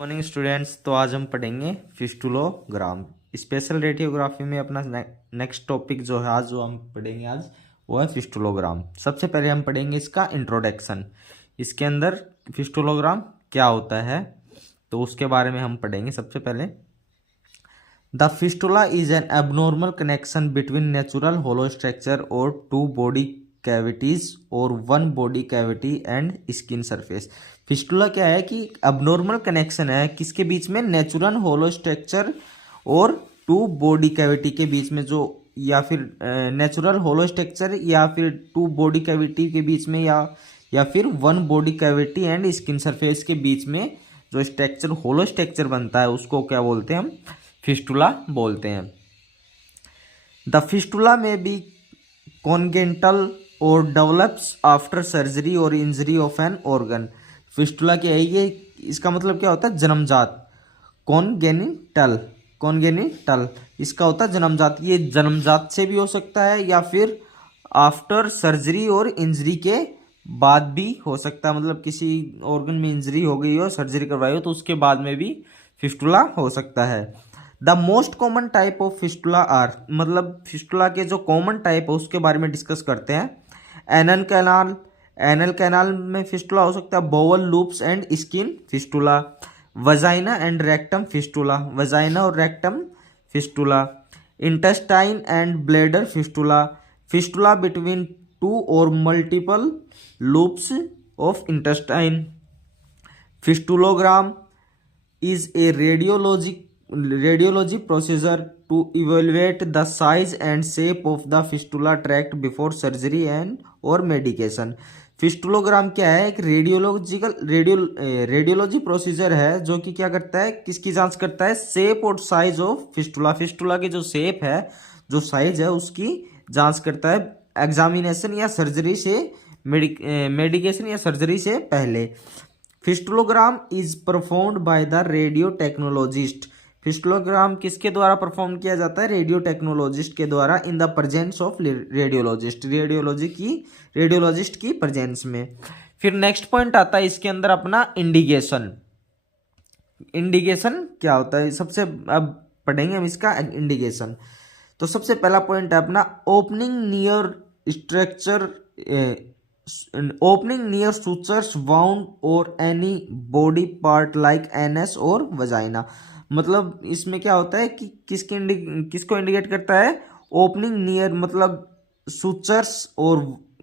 Morning students. तो आज हम पढ़ेंगे फिस्टुलोग्राम। स्पेशल रेडियोग्राफी में अपना नेक्स्ट टॉपिक जो है आज जो हम पढ़ेंगे आज वो है फिस्टुलोग्राम। सबसे पहले हम पढ़ेंगे इसका इंट्रोडक्शन। इसके अंदर फिस्टुलोग्राम क्या होता है तो उसके बारे में हम पढ़ेंगे। सबसे पहले the fistula is an abnormal connection between natural hollow structure और टू बॉडी कैविटीज और one body cavity and skin surface. Fistula क्या है कि अबनॉर्मल कनेक्शन है किसके बीच में, नेचुरल होलो स्ट्रक्चर और टू बॉडी कैविटी के बीच में, जो या फिर नेचुरल होलो स्ट्रक्चर या फिर टू बॉडी कैविटी के बीच में या फिर one body cavity and skin surface के बीच में जो स्ट्रक्चर होलो स्ट्रक्चर बनता है उसको क्या बोलते हैं, हम फिस्टुला बोलते हैं। द फिस्टुला में बी कॉन्गेंटल और डेवलप्स आफ्टर सर्जरी और injury of an organ. Fistula क्या है, ये इसका मतलब क्या होता है, जन्मजात। कॉन्गेनिटल इसका होता है जन्मजात। ये जन्मजात से भी हो सकता है या फिर आफ्टर सर्जरी और इंजरी के बाद भी हो सकता है। मतलब किसी ऑर्गन में इंजरी हो गई हो, सर्जरी करवाई हो, तो उसके बाद में भी फिस्टुला हो सकता है। The most common type of fistula are, मतलब फिस्टुला के जो कॉमन टाइप है उसके बारे में डिस्कस करते हैं। एनल कैनाल में फिस्टुला हो सकता है। Bowel loops and skin fistula. Vagina and rectum fistula, vagina और rectum fistula. Intestine and bladder fistula, fistula between two और multiple loops of intestine. Fistulogram is a radiology procedure to evaluate the size and shape of the fistula tract before surgery and or medication। फिस्टुलोग्राम क्या है, एक radiology procedure है जो कि क्या करता है, किसकी जांच करता है, शेप और साइज ऑफ फिस्टुला। फिस्टुला की जो शेप है, जो साइज है, उसकी जांच करता है एग्जामिनेशन या सर्जरी से, मेडिकेशन या सर्जरी से पहले। फिस्टुलोग्राम is performed by the radio technologist. फिस्टुलोग्राम किसके द्वारा परफॉर्म किया जाता है, रेडियो टेक्नोलॉजिस्ट के द्वारा, in the presence of radiologist, radiologist की प्रेजेंस में। फिर नेक्स्ट पॉइंट आता है इसके अंदर अपना इंडिकेशन। इंडिकेशन क्या होता है, सबसे अब पढ़ेंगे हम इसका इंडिकेशन। तो सबसे पहला पॉइंट है अपना opening near structure, opening near sutures wound और any body part like anus और वजाइना। मतलब इसमें क्या होता है कि किसको इंडिकेट करता है, ओपनिंग नियर मतलब सूचर्स, और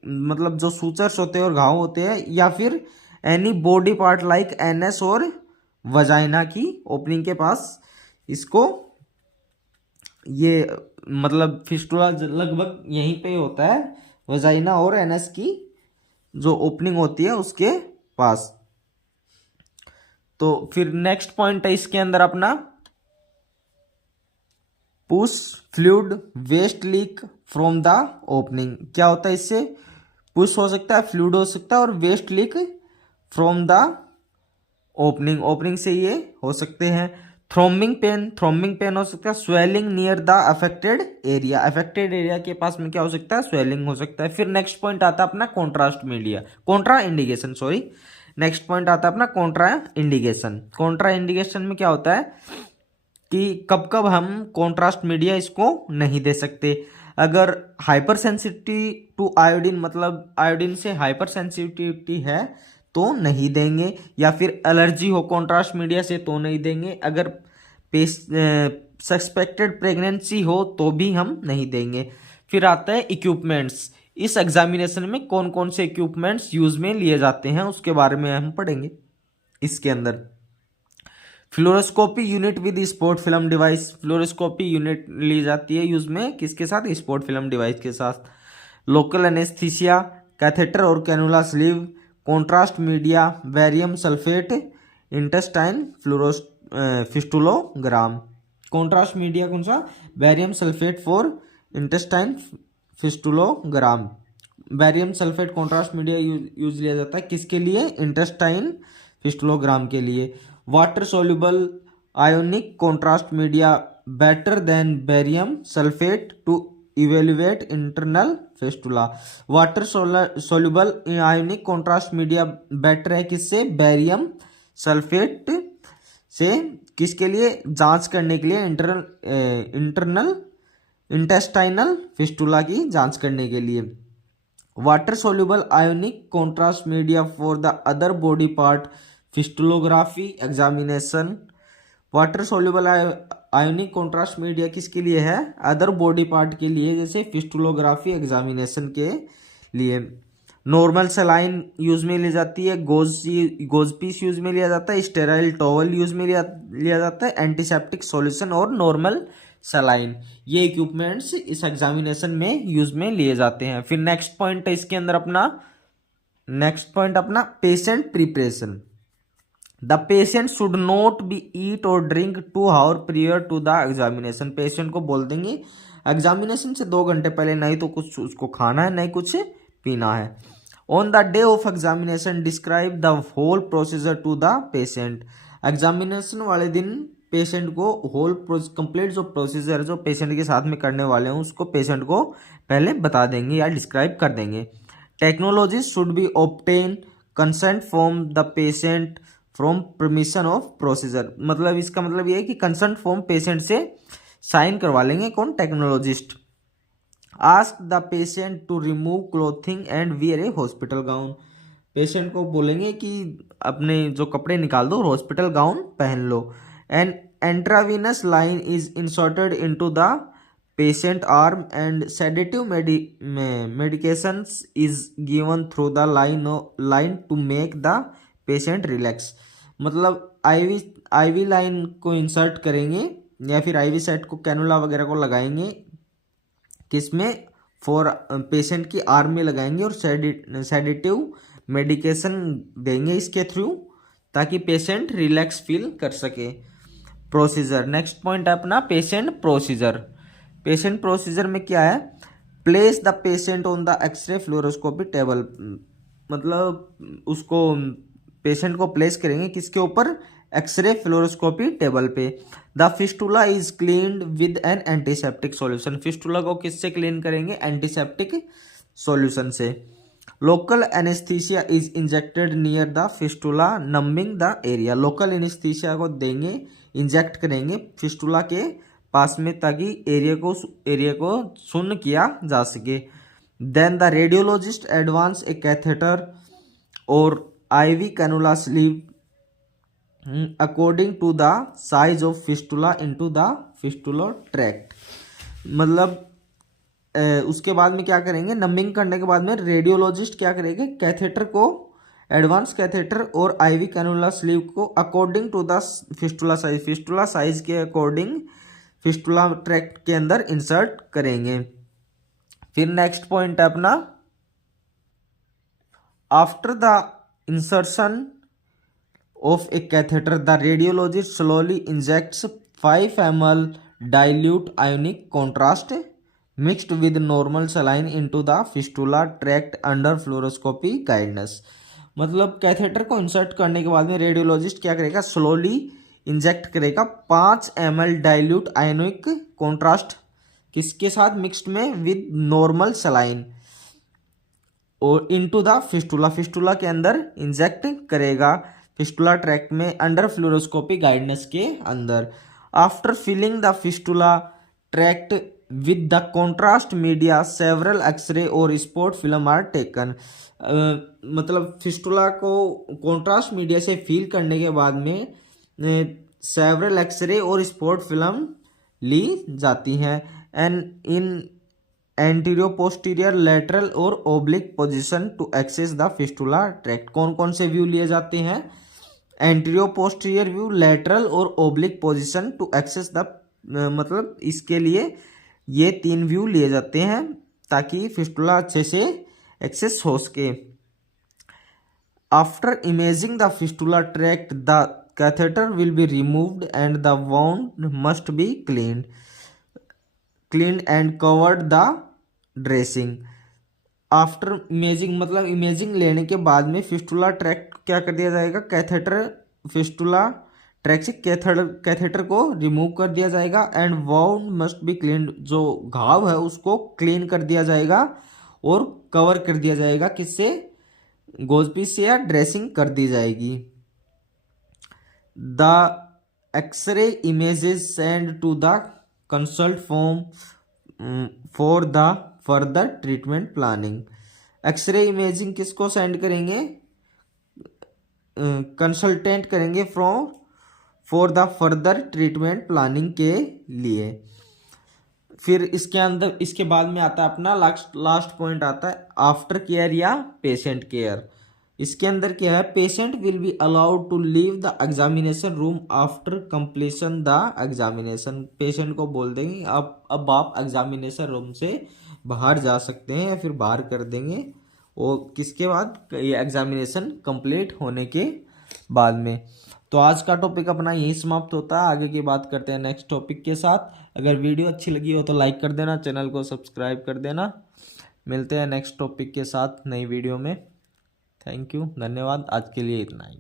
मतलब जो सूचर्स होते हैं और घाव होते हैं, या फिर any body part like anus और वजाइना की ओपनिंग के पास, इसको ये मतलब फिस्टुला लगभग यहीं पे होता है, वजाइना और एनएस की जो ओपनिंग होती है उसके पास। तो फिर नेक्स्ट पॉइंट है इसके अंदर अपना pus fluid waste leak from the opening. क्या होता है इससे, पुश हो सकता है, फ्लूइड हो सकता है, और waste leak from the opening, opening से ये हो सकते हैं। थ्रोम्बिंग पेन हो सकता है। Swelling near the affected area के पास में क्या हो सकता है, स्वेलिंग हो सकता है। फिर नेक्स्ट पॉइंट आता है अपना कॉन्ट्रा इंडिकेशन। नेक्स्ट पॉइंट आता है अपना कॉन्ट्रा इंडिकेशन में क्या होता है कि कब कब हम कॉन्ट्रास्ट मीडिया इसको नहीं दे सकते। अगर हाइपर सेंसिटिविटी टू आयोडीन, मतलब आयोडीन से हाइपर सेंसिटिविटी है तो नहीं देंगे, या फिर एलर्जी हो कॉन्ट्रास्ट मीडिया से तो नहीं देंगे। अगर सस्पेक्टेड प्रेगनेंसी हो तो भी हम नहीं देंगे। फिर आता है इक्विपमेंट्स। इस एग्जामिनेशन में कौन कौन से इक्विपमेंट्स यूज में लिए जाते हैं उसके बारे में हम पढ़ेंगे। इसके अंदर fluoroscopy unit with spot film device, fluoroscopy unit ली जाती है यूज में किसके साथ, स्पॉट फिल्म डिवाइस के साथ। लोकल एनेस्थीसिया, कैथेटर और cannula sleeve, contrast media, barium sulphate, intestine fistulogram. Contrast media कौन सा, barium sulphate for intestine fistulogram. Barium sulphate contrast media use लिया जाता है किसके लिए, इंटेस्टाइन फिस्टुलोग्राम के लिए। Water soluble ionic contrast media better than barium sulphate to evaluate internal fistula. Water soluble ionic contrast media better है किससे, barium sulphate से किसके लिए, जांच करने के लिए, इंटरनल इंटेस्टाइनल फिस्टुला की जांच करने के लिए। Water soluble ionic contrast media for the other body part fistulography examination. Water soluble ionic contrast media किसके लिए है, अदर बॉडी पार्ट के लिए, जैसे फिस्टुलोग्राफी एग्जामिनेशन के लिए। नॉर्मल सलाइन यूज में ली जाती है, गोज पीस यूज में लिया जाता है, स्टेराइल टॉवल यूज में लिया जाता है, एंटीसेप्टिक सॉल्यूशन और नॉर्मल सलाइन, ये इक्विपमेंट्स इस एग्जामिनेशन में यूज में लिए जाते हैं। फिर नेक्स्ट पॉइंट है इसके अंदर अपना patient preparation. The patient should not be eat और drink 2 hour prior to the examination. Patient को बोल देंगे एग्जामिनेशन से 2 घंटे पहले नहीं तो कुछ उसको खाना है, नहीं कुछ पीना है। On the day of examination describe the whole procedure to the patient. Examination वाले दिन पेशेंट को होल कंप्लीट जो प्रोसीजर जो पेशेंट के साथ में करने वाले हैं उसको पेशेंट को पहले बता देंगे या डिस्क्राइब कर देंगे। Technology should be obtain consent from the patient from permission of procedure. मतलब इसका मतलब ये है कि कंसेंट फॉर्म पेशेंट से साइन करवा लेंगे कौन, technologist. Ask the patient to remove clothing and wear a hospital gown. Patient को बोलेंगे कि अपने जो कपड़े निकाल दो और हॉस्पिटल गाउन पहन लो। An intravenous line is inserted into the patient arm and sedative medications is given through the line to make the patient relax. मतलब आईवी लाइन को इंसर्ट करेंगे या फिर आईवी सेट को कैनुला वगैरह को लगाएंगे, किसमें, फॉर पेशेंट की आर्म में लगाएंगे और सेडेटिव मेडिकेशन देंगे इसके थ्रू ताकि पेशेंट रिलैक्स फील कर सके। प्रोसीजर, नेक्स्ट पॉइंट है अपना पेशेंट प्रोसीजर। पेशेंट प्रोसीजर में क्या है, place the patient on the x-ray fluoroscopy table. मतलब उसको पेशेंट को प्लेस करेंगे किसके ऊपर, एक्सरे फ्लोरोस्कोपी टेबल पे। The fistula is cleaned with an antiseptic solution. Fistula को किससे क्लीन करेंगे, एंटीसेप्टिक सॉल्यूशन से। Local anaesthesia is injected near the fistula numbing the area. Local anaesthesia को देंगे, इंजेक्ट करेंगे फिस्टुला के पास में ताकि एरिया को सुन्न किया जा सके। Then the radiologist advance a catheter और IV cannula sleeve according to the size of fistula into the fistular tract. मतलब उसके बाद में क्या करेंगे, नंबिंग करने के बाद में रेडियोलॉजिस्ट क्या करेंगे, कैथेटर को, एडवांस कैथेटर और आईवी कैनुला स्लीव को according to the fistula size के अकॉर्डिंग फिस्टुला ट्रैक्ट के अंदर इंसर्ट करेंगे। फिर नेक्स्ट पॉइंट है अपना after the insertion of a catheter, the radiologist slowly injects 5 ml dilute ionic contrast mixed with normal saline into the fistula tract under fluoroscopy guidance। मतलब catheter को insert करने के बाद में रेडियोलॉजिस्ट क्या करेगा, स्लोली इंजेक्ट करेगा 5 ml डाइल्यूट आयोनिक कॉन्ट्रास्ट किसके साथ, मिक्स्ड में विद नॉर्मल सलाइन, और इनटू द फिस्टुला, फिस्टुला के अंदर इंजेक्ट करेगा फिस्टुला ट्रैक्ट में अंडर फ्लोरोस्कोपी गाइडेंस के अंदर। After filling the fistula tract with the contrast media several x-ray और स्पॉट फिल्म आर टेकन। मतलब फिस्टुला को कॉन्ट्रास्ट मीडिया से फिल करने के बाद में सेवरल एक्सरे और स्पॉट फिल्म ली जाती हैं and in antero posterior lateral और oblique position to access the fistula tract. कौन कौन से व्यू लिए जाते हैं, एंटीरियो पोस्टीरियर व्यू, लेटरल और oblique position to access the, मतलब इसके लिए ये 3 व्यू लिए जाते हैं ताकि फिस्टुला अच्छे से एक्सेस हो सके। After imaging the fistula tract the catheter will be removed and the wound must be cleaned and covered the dressing. After imaging मतलब इमेजिंग लेने के बाद में फिस्टुला ट्रैक्ट क्या कर दिया जाएगा, कैथेटर फिस्टुला ट्रैक्ट से कैथेटर को रिमूव कर दिया जाएगा and wound must be clean, जो घाव है उसको क्लीन कर दिया जाएगा और कवर कर दिया जाएगा किससे, गोजपीस से, या ड्रेसिंग कर दी जाएगी। The x-ray images send to the consult form for the further treatment planning. X-ray imaging किसको सेंड करेंगे? कंसल्टेंट करेंगे for the further treatment planning के लिए। फिर इसके अंदर इसके बाद में आता है अपना लास्ट पॉइंट आता है आफ्टर केयर या पेशेंट केयर। इसके अंदर क्या है? Patient will be allowed to leave the examination room after completion the examination. Patient को बोल देंगे अब आप एग्जामिनेशन रूम से बाहर जा सकते हैं या फिर बाहर कर देंगे, और किसके बाद? ये एग्जामिनेशन कंप्लीट होने के बाद में। तो आज का टॉपिक अपना यही समाप्त होता है। आगे की बात करते हैं नेक्स्ट टॉपिक के साथ। अगर वीडियो अच्छी लगी हो तो लाइक कर देना, चैनल को सब्सक्राइब कर देना। मिलते हैं नेक्स्ट टॉपिक के साथ नई वीडियो में। थैंक यू, धन्यवाद। आज के लिए इतना ही।